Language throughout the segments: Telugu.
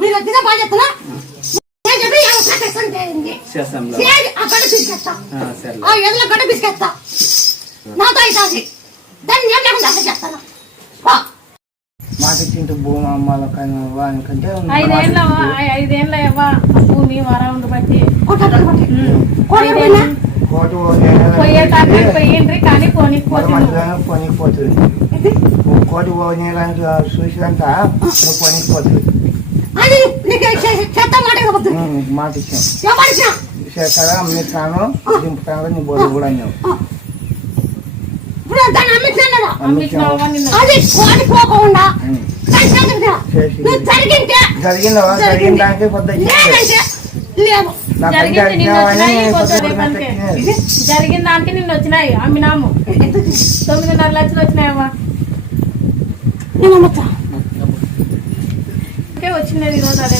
మీరు వచ్చిన బాధ్యతలో గడ్డ బిస్కెత్తా నాతో అవుతుంది దాన్ని ఏం లేకుండా అట్లా చేస్తాను. మాట తింటూ భూమి అమ్మాల కంటే 5 ఏళ్ళ భూమి వరౌండ్ బట్టి పోయిండ్రి కానీ పోనీపోతుంది కోటి పోనీయాలని చూసినాక నువ్వు పోనీపోతుంది మాట ఇచ్చాం చేస్తారా అమ్మిస్తాను దింపుతాను నీ బోర్డు కూడా అన్నావు. జరిగిన దానికి జరిగిన దానికి నిన్న వచ్చినాయి అమ్మినాము 9.5 లక్షలు వచ్చినాయమ్మా. వచ్చినది ఈరోజు అదే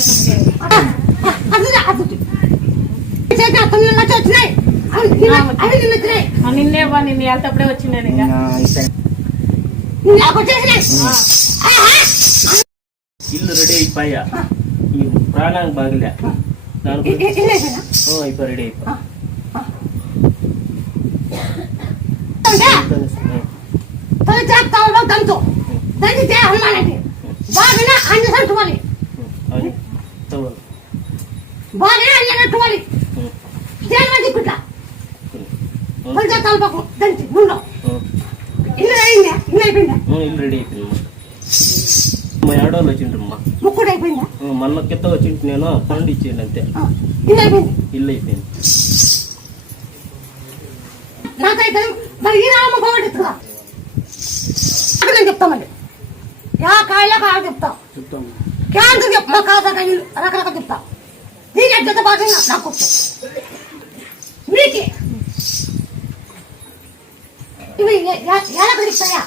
నిన్నేవా నిన్న వెళ్తప్పుడే వచ్చినది. ఇల్లు రెడీ అయిపోయా ఈ ప్రాణానికి బాగలే అయిపో రెడీ అయిపో ఇల్లు రెడీ అయిపోయింది. మా ఏడోళ్ళు వచ్చిండ్రమ్మా మళ్ళీ కింద వచ్చింటు నేను పండు ఇచ్చేయండి అంతే ఇల్లు అయిపోయింది. చెప్తామండి కాయలా కాయ చెప్తాం క్యాన్సర్ చెప్తా కాదా రకరకాల చెప్తా దీని ఎట్ట బాగా నాకు మీకే ఇవి ఎలా కలుస్తాయా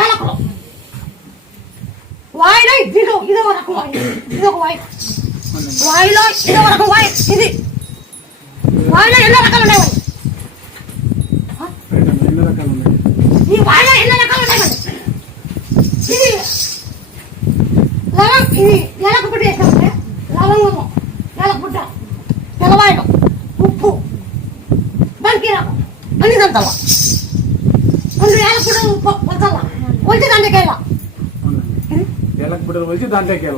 ఏలకలు వాయిలో ఇదో రకం వాయి ఇదొక వాయి వాయిలో ఇదో రకం వాయి ఇది వాయిలో ఎన్నో రకాలు ఉన్నాయి ఈ వాయిలో ఎన్నో రకాలు ఉన్నాయి ఇది ఇది ఏలక పుట్ట వేస్తామంటే లవంగము ఏలక పుట్ట తెల్లవాయడం ఉప్పు బంకి రకం అన్ని దంతవా ఏలక పుట్ట వదల్లా వచ్చి దాంట్లోకెళ్ళా వచ్చి దాంట్లోకి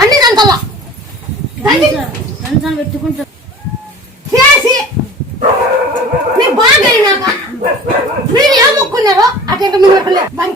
అన్ని దంతవా పెట్టుకుంటా